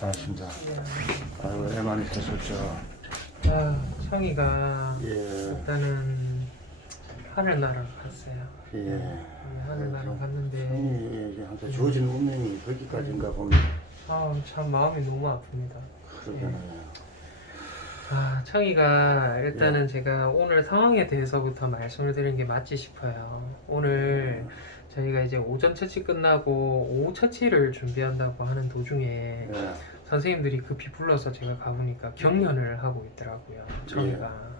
반갑습니다. 아이고, 애 많이 셨었죠. 청이가 예, 일단은 하늘나라로 갔어요. 예. 하늘나라로 갔는데 형이 한테 주어진 운명이 거기까지인가 봅니다. 참 마음이 너무 아픕니다. 그러잖아요. 청이가 일단은 제가 오늘 상황에 대해서부터 말씀을 드리는 게 맞지 싶어요. 오늘 저희가 이제 오전 처치 끝나고 오후 처치를 준비한다고 하는 도중에 예, 선생님들이 급히 불러서 제가 가보니까 경련을 하고 있더라고요. 청이가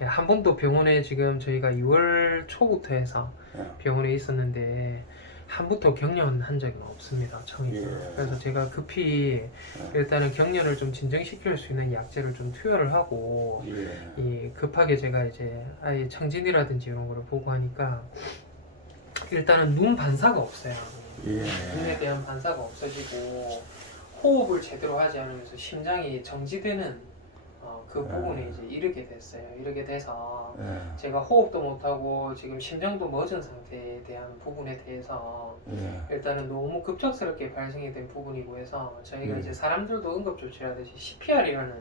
한 번도 병원에 지금 저희가 6월 초부터 해서 예. 병원에 있었는데 한 번도 경련한 적은 없습니다. 청이가. 예. 그래서 제가 급히 일단은 경련을 좀 진정시킬 수 있는 약제를 좀 투여를 하고 예. 이 급하게 제가 이제 아예 청진이라든지 이런 거를 보고 하니까 일단은 눈 반사가 없어요. 예. 눈에 대한 반사가 없어지고 호흡을 제대로 하지 않으면서 심장이 정지되는 그 부분에 이제 이르게 됐어요. 이르게 돼서 예. 제가 호흡도 못하고 지금 심장도 멎은 상태에 대한 부분에 대해서 예. 일단은 너무 급작스럽게 발생이 된 부분이고 해서 저희가 예. 이제 사람들도 응급조치라듯이 CPR이라는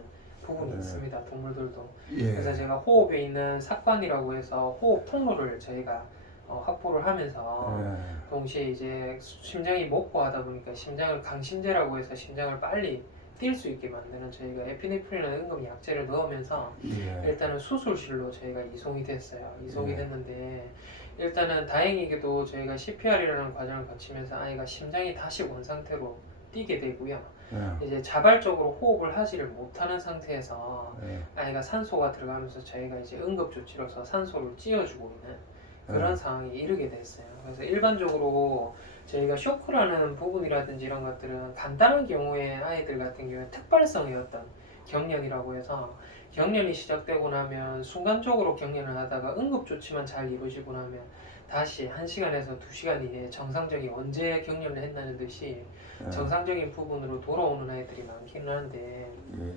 부분이 예. 있습니다. 동물들도. 예. 그래서 제가 호흡에 있는 삭관이라고 해서 호흡 통로를 저희가 확보를 하면서 예. 동시에 이제 심장이 멎고 하다 보니까 심장을 강심제라고 해서 심장을 빨리 뛸 수 있게 만드는 저희가 에피네프린이라는 응급 약제를 넣으면서 예. 일단은 수술실로 저희가 이송이 됐어요. 이송이 예. 됐는데 일단은 다행히게도 저희가 CPR이라는 과정을 거치면서 아이가 심장이 다시 원상태로 뛰게 되고요. 예. 이제 자발적으로 호흡을 하지를 못하는 상태에서 예. 아이가 산소가 들어가면서 저희가 이제 응급조치로서 산소를 찌어주고 있는 그런 상황에 이르게 됐어요. 그래서 일반적으로 저희가 쇼크라는 부분이라든지 이런 것들은 간단한 경우에 아이들 같은 경우에 특발성의 어떤 경련이라고 해서 경련이 시작되고 나면 순간적으로 경련을 하다가 응급조치만 잘 이루어지고 나면 다시 1시간에서 2시간 이내에 정상적인 언제 경련을 했다는 듯이 정상적인 부분으로 돌아오는 아이들이 많기는 한데 예.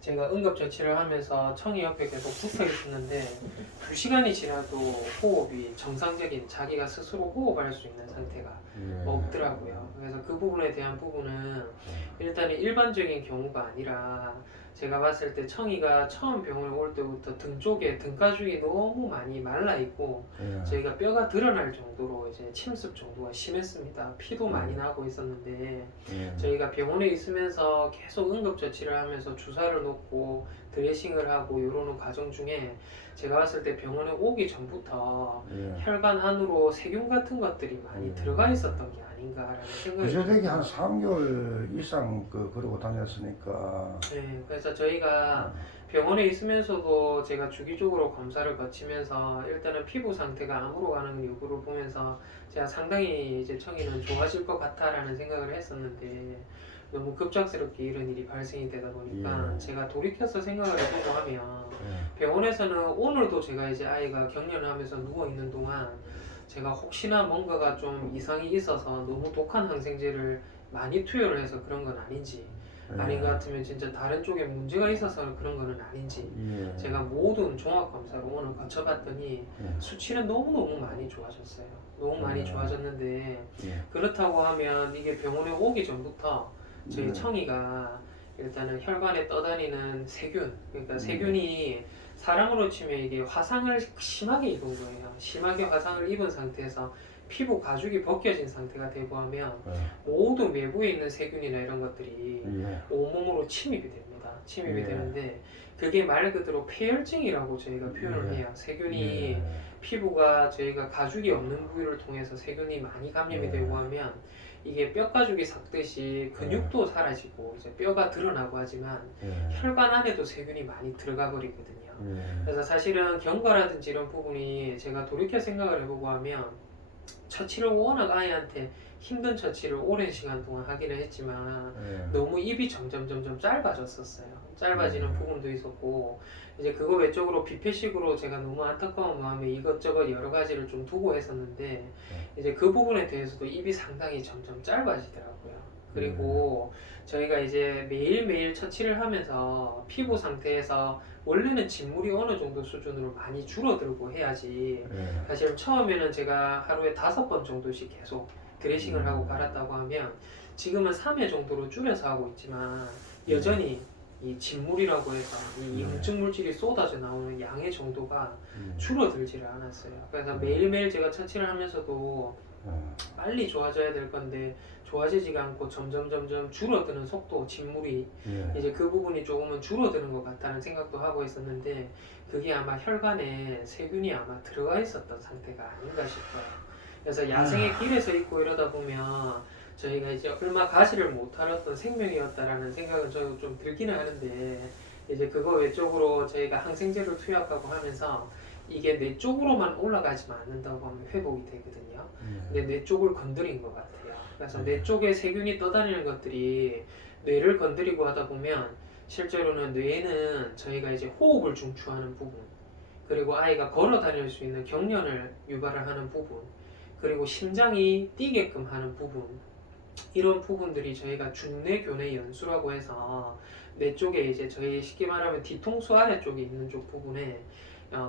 제가 응급조치를 하면서 청이 옆에 계속 붙어 있었는데 2시간이 지나도 호흡이 정상적인 자기가 스스로 호흡할 수 있는 상태가 예. 없더라고요. 그래서 그 부분에 대한 부분은 일단은 일반적인 경우가 아니라 제가 봤을 때 청이가 처음 병원에 올 때부터 등 쪽에 등가죽이 너무 많이 말라 있고 예. 저희가 뼈가 드러날 정도로 이제 침습 정도가 심했습니다. 피도 많이 나고 있었는데 예. 저희가 병원에 있으면서 계속 응급조치를 하면서 주사를 놓고 드레싱을 하고 이러는 과정 중에 제가 봤을 때 병원에 오기 전부터 예. 혈관 안으로 세균 같은 것들이 많이 들어가 있었던 게 아닌가라는 생각이 그저되게 한 3개월 이상 그러고 다녔으니까. 네, 그래서 저희가 병원에 있으면서도 제가 주기적으로 검사를 거치면서 일단은 피부 상태가 암으로 가는 여부를 보면서 제가 상당히 이제 청이는 좋아질 것 같다라는 생각을 했었는데 너무 급작스럽게 이런 일이 발생이 되다 보니까 예. 제가 돌이켜서 생각을 해보고 하면 예. 병원에서는 오늘도 제가 이제 아이가 경련을 하면서 누워 있는 동안 제가 혹시나 뭔가가 좀 이상이 있어서 너무 독한 항생제를 많이 투여를 해서 그런 건 아닌지 아닌 것 같으면 진짜 다른 쪽에 문제가 있어서 그런 거는 아닌지 예. 제가 모든 종합검사를 오늘 거쳐봤더니 예. 수치는 너무너무 많이 좋아졌어요. 너무 많이 좋아졌는데 예. 그렇다고 하면 이게 병원에 오기 전부터 저희 네. 청이가 일단은 혈관에 떠다니는 세균 그러니까 세균이 사람으로 치면 이게 화상을 심하게 입은 거예요. 심하게 화상을 입은 상태에서 피부 가죽이 벗겨진 상태가 되고 하면 모든 외부에 있는 세균이나 이런 것들이 예. 온몸으로 침입이 됩니다. 침입이 예. 되는데 그게 말 그대로 폐혈증이라고 저희가 표현을 예. 해요. 세균이 예. 피부가 저희가 가죽이 없는 부위를 통해서 세균이 많이 감염이 예. 되고 하면 이게 뼈 가죽이 삭듯이 근육도 사라지고 이제 뼈가 드러나고 하지만 예. 혈관 안에도 세균이 많이 들어가 버리거든요. 예. 그래서 사실은 경과라든지 이런 부분이 제가 돌이켜 생각을 해보고 하면 처치를 워낙 아이한테 힘든 처치를 오랜 시간 동안 하기는 했지만 예. 너무 입이 점점 짧아졌었어요. 짧아지는 부분도 있었고 이제 그거 외적으로 뷔페식으로 제가 너무 안타까운 마음에 이것저것 여러 가지를 좀 두고 했었는데 이제 그 부분에 대해서도 입이 상당히 점점 짧아지더라고요. 그리고 저희가 이제 매일매일 처치를 하면서 피부 상태에서 원래는 진물이 어느 정도 수준으로 많이 줄어들고 해야지 예. 사실 처음에는 제가 하루에 5번 정도씩 계속 드레싱을 하고 갈았다고 하면 지금은 3회 정도로 줄여서 하고 있지만 여전히 이 진물이라고 해서 이 염증 물질이 쏟아져 나오는 양의 정도가 줄어들지를 않았어요. 그래서 매일매일 제가 처치를 하면서도 빨리 좋아져야 될 건데 좋아지지가 않고 점점 줄어드는 속도, 진물이 이제 그 부분이 조금은 줄어드는 것 같다는 생각도 하고 있었는데 그게 아마 혈관에 세균이 아마 들어가 있었던 상태가 아닌가 싶어요. 그래서 야생의 길에서 있고 이러다 보면 저희가 이제 얼마 가지를 못하였던 생명이었다라는 생각은 저도 좀 들기는 하는데 이제 그거 외적으로 저희가 항생제를 투약하고 하면서 이게 뇌 쪽으로만 올라가지만 않는다고 하면 회복이 되거든요. 근데 뇌 쪽을 건드린 것 같아요. 그래서 뇌 쪽에 세균이 떠다니는 것들이 뇌를 건드리고 하다 보면 실제로는 뇌에는 저희가 이제 호흡을 중추하는 부분, 그리고 아이가 걸어 다닐 수 있는 경련을 유발을 하는 부분, 그리고 심장이 뛰게끔 하는 부분, 이런 부분들이 저희가 중뇌교내 연수라고 해서 뇌 쪽에 이제 저희 쉽게 말하면 뒤통수 아래쪽에 있는 쪽 부분에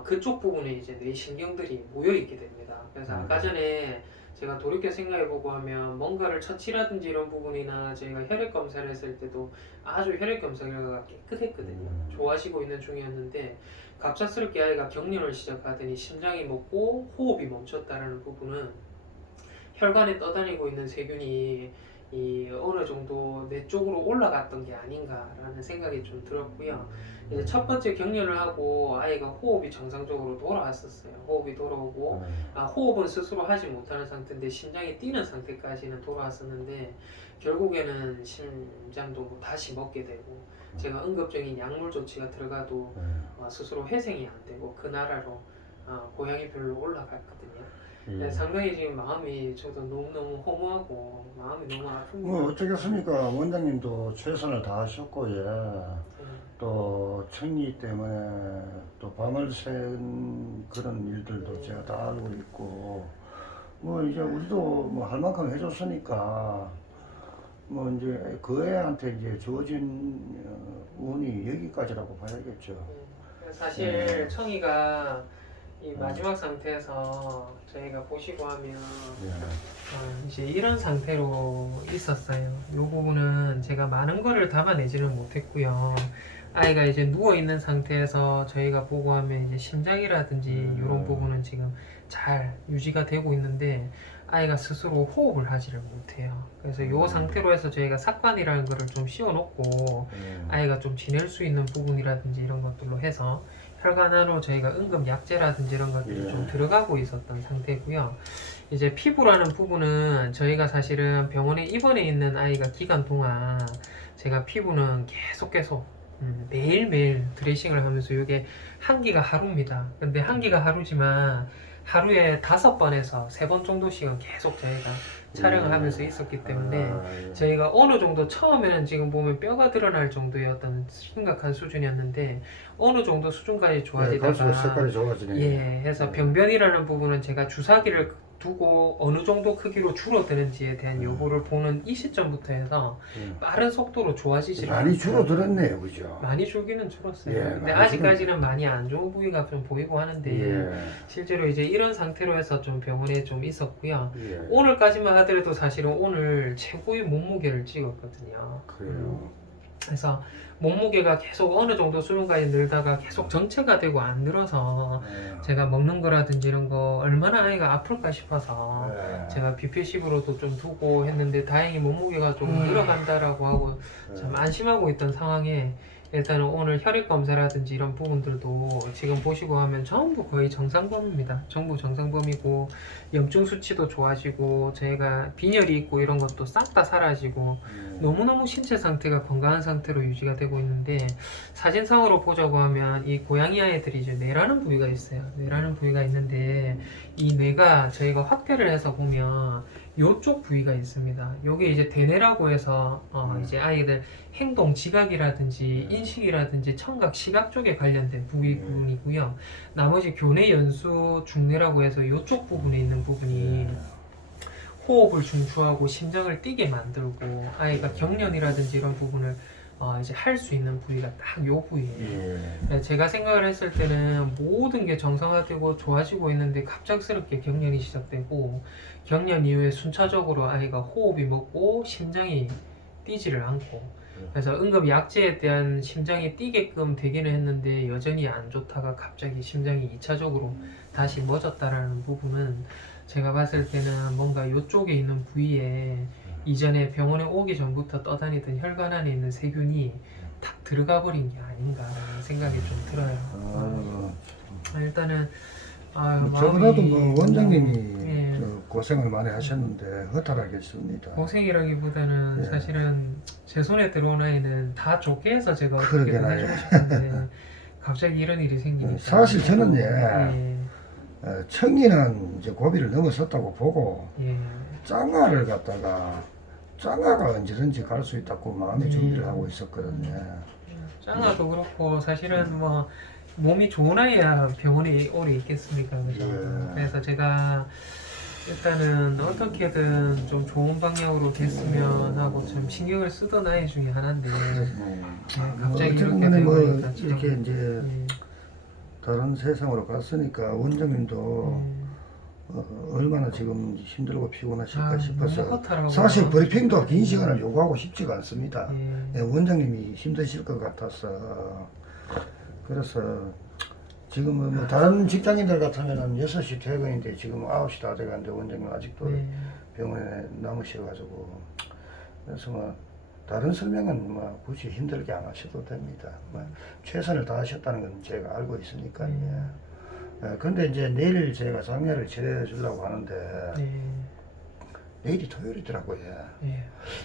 그쪽 부분에 이제 뇌신경들이 모여 있게 됩니다. 그래서 아까 전에 제가 돌이켜 생각해보고 하면 뭔가를 처치라든지 이런 부분이나 저희가 혈액 검사를 했을 때도 아주 혈액 검사 결과가 깨끗했거든요. 좋아지고 있는 중이었는데 갑작스럽게 아이가 경련을 시작하더니 심장이 멎고 호흡이 멈췄다라는 부분은 혈관에 떠다니고 있는 세균이 이 어느 정도 뇌 쪽으로 올라갔던 게 아닌가라는 생각이 좀 들었고요. 이제 첫 번째 경련을 하고 아이가 호흡이 정상적으로 돌아왔었어요. 호흡이 돌아오고 호흡은 스스로 하지 못하는 상태인데 심장이 뛰는 상태까지는 돌아왔었는데 결국에는 심장도 뭐 다시 먹게 되고 제가 응급적인 약물 조치가 들어가도 스스로 회생이 안 되고 그 나라로 고향이 별로 올라갔거든요. 네, 상당히 지금 마음이 저도 너무너무 허무하고 마음이 너무 아픕니다. 뭐 어쩌겠습니까? 원장님도 최선을 다하셨고 또 청리 때문에 또 밤을 새는 그런 일들도 제가 다 알고 있고 뭐 이제 우리도 뭐 할 만큼 해줬으니까 뭐 이제 그 애한테 이제 주어진 운이 여기까지라고 봐야겠죠. 사실 청이가 이 마지막 상태에서 저희가 보시고 하면 이제 이런 상태로 있었어요. 이 부분은 제가 많은 거를 담아내지는 못했고요. 아이가 이제 누워 있는 상태에서 저희가 보고 하면 이제 심장이라든지 이런 부분은 지금 잘 유지가 되고 있는데 아이가 스스로 호흡을 하지를 못해요. 그래서 이 상태로 해서 저희가 삭관이라는 거를 좀 씌워놓고 아이가 좀 지낼 수 있는 부분이라든지 이런 것들로 해서 혈관 안으로 저희가 응급 약제라든지 이런 것들이 좀 들어가고 있었던 상태고요. 이제 피부라는 부분은 저희가 사실은 병원에 입원해 있는 아이가 기간 동안 제가 피부는 계속 매일매일 드레싱을 하면서 이게 한기가 하루입니다. 근데 한기가 하루지만 하루에 5번에서 3번 정도씩은 계속 저희가 촬영을 하면서 있었기 때문에 저희가 어느 정도 처음에는 지금 보면 뼈가 드러날 정도의 어떤 심각한 수준이었는데 어느 정도 수준까지 좋아지다가 색깔이 좋아지네. 해서 병변이라는 부분은 제가 주사기를 두고 어느 정도 크기로 줄어드는지에 대한 여부를 보는 이 시점부터 해서 빠른 속도로 좋아지지 많이 줄어들었네요, 그죠? 많이 줄기는 줄었어요. 근데 많이 아직까지는 많이 안 좋은 부위가 좀 보이고 하는데 실제로 이제 이런 상태로 해서 좀 병원에 좀 있었고요. 오늘까지만 하더라도 사실은 오늘 최고의 몸무게를 찍었거든요. 그래요. 그래서 몸무게가 계속 어느 정도 수준까지 늘다가 계속 정체가 되고 안 늘어서 제가 먹는 거라든지 이런 거 얼마나 아이가 아플까 싶어서 제가 BPC으로도 좀 두고 했는데 다행히 몸무게가 좀 늘어간다라고 하고 참 안심하고 있던 상황에 일단은 오늘 혈액 검사라든지 이런 부분들도 지금 보시고 하면 전부 거의 정상범입니다. 전부 정상범이고 염증 수치도 좋아지고 저희가 빈혈이 있고 이런 것도 싹 다 사라지고 너무너무 신체 상태가 건강한 상태로 유지가 되고 있는데 사진상으로 보자고 하면 이 고양이 아이들이 이제 뇌라는 부위가 있어요. 뇌라는 부위가 있는데 이 뇌가 저희가 확대를 해서 보면 요쪽 부위가 있습니다. 요게 이제 대뇌라고 해서 이제 아이들 행동 지각이라든지 인식이라든지 청각 시각 쪽에 관련된 부분이고요. 나머지 교내 연수 중뇌라고 해서 요쪽 부분에 있는 부분이 호흡을 중추하고 심장을 뛰게 만들고 아이가 경련이라든지 이런 부분을 이제 할 수 있는 부위가 딱 요 부위예요. 예. 제가 생각을 했을 때는 모든 게 정상화되고 좋아지고 있는데 갑작스럽게 경련이 시작되고 경련 이후에 순차적으로 아이가 호흡이 멎고 심장이 뛰지를 않고 그래서 응급 약제에 대한 심장이 뛰게끔 되기는 했는데 여전히 안 좋다가 갑자기 심장이 2차적으로 다시 멎었다라는 부분은 제가 봤을 때는 뭔가 이쪽에 있는 부위에 이전에 병원에 오기 전부터 떠다니던 혈관 안에 있는 세균이 탁 들어가 버린 게 아닌가라는 생각이 좀 들어요. 일단은 저보다도 뭐 원장님이 예. 저 고생을 많이 하셨는데 허탈하겠습니다. 고생이라기보다는 예. 사실은 제 손에 들어온 아이는 다 좋게 해서 제가 그러게 어떻게든 해주고 싶은데 갑자기 이런 일이 생기니까 사실 저는 예. 청이는 이제 고비를 넘어섰다고 보고 예. 짱아를 갖다가 짱아가 언제든지 갈 수 있다고 마음의 준비를 하고 있었거든요. 짱아도 그렇고 사실은 뭐 몸이 좋은 아이야 병원에 오래 있겠습니까, 그죠? 예. 그래서 제가 일단은 어떻게든 좀 좋은 방향으로 됐으면 하고 좀 신경을 쓰던 아이 중에 하나인데 갑자기 어쨌든 이렇게 간에 뭐 돼버리니까 참, 이렇게 이제 예. 다른 세상으로 갔으니까 원장님도 얼마나 지금 힘들고 피곤하실까 싶어서 너무 허탈하고 사실 브리핑도 긴 시간을 요구하고 싶지가 않습니다. 예. 원장님이 힘드실 것 같아서 그래서 지금은 뭐 다른 직장인들 같으면 6시 퇴근인데 지금 9시 다 돼가는데 원장님 아직도 예. 병원에 남으셔가지고 그래서 뭐 다른 설명은 뭐 굳이 힘들게 안 하셔도 됩니다. 뭐 최선을 다하셨다는 건 제가 알고 있으니까요. 근데 이제 내일 제가 장례를 치러주려고 하는데 예. 내일이 토요일이더라고요. 예.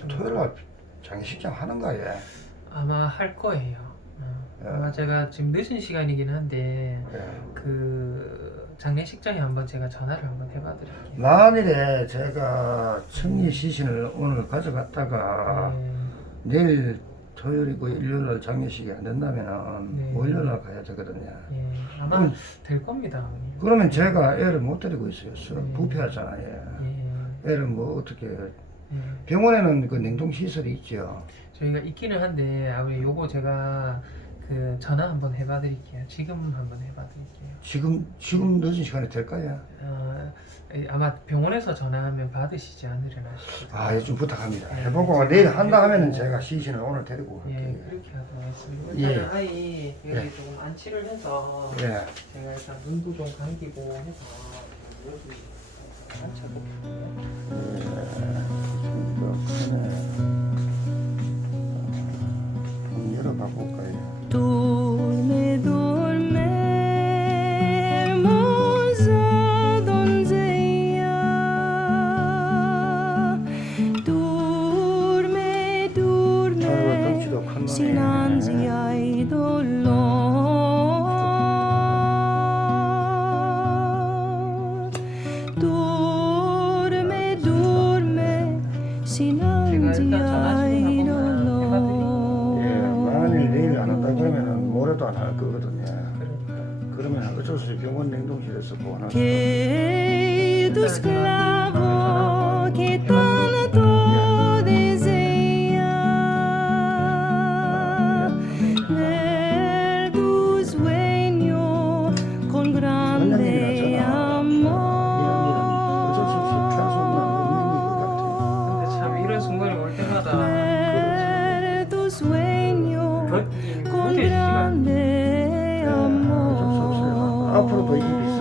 토요일날 장례식장 하는가요? 아마 할 거예요. 아마 제가 지금 늦은 시간이긴 한데 그 장례식장에 한번 제가 전화를 한번 해봐드릴게요. 만일에 제가 청리 시신을 오늘 가져갔다가 내일 토요일이고 일요일날 장례식이 안 된다면 네. 월요일날 가야 되거든요. 예. 아마 그럼- 될 겁니다, 어머니. 그러면 제가 애를 못 데리고 있어요. 네. 부패하잖아요. 예. 애를 뭐 어떻게 예. 병원에는 그 냉동 시설이 있죠. 저희가 있기는 한데 아버지 요거 제가 그 전화 한번 해봐드릴게요. 지금 한번 해봐드릴게요. 지금 늦은 시간에 될까요? 아마 병원에서 전화하면 받으시지 않으려나 싶어요. 좀 부탁합니다. 해보고 내일 한다 하면은 제가 시신을 오늘 데리고 예, 갈게요. 그렇게 하도록 하겠습니다. 예. 일단은 아이 여기 예. 조금 안치를 해서 예. 제가 일단 눈도 좀 감기고 해서 여기 앉혀볼게요. 좀 열어봐 볼까요? Dorme, dorme, hermosa doncella. Dorme, dorme, 덩치도 큰 sin 놈이네. ansia e dolor. Dorme, dorme, sin ansia e dolor. 만일 내일 안 한다 그러면은 모레도 안 할 거거든요. 그러니까. 그러면 어쩔 수 없이 병원 냉동실에서 보관할 Que tu esclavo que tanto desea ver tu sueño con grande 어쩔 수 없이 편속만 근데 없는 참 이런 순간이 올 때마다 ver tu sueño 더 con 무뎌지지가 않네. grande 어쩔 수 없어요. 앞으로도 일이 있을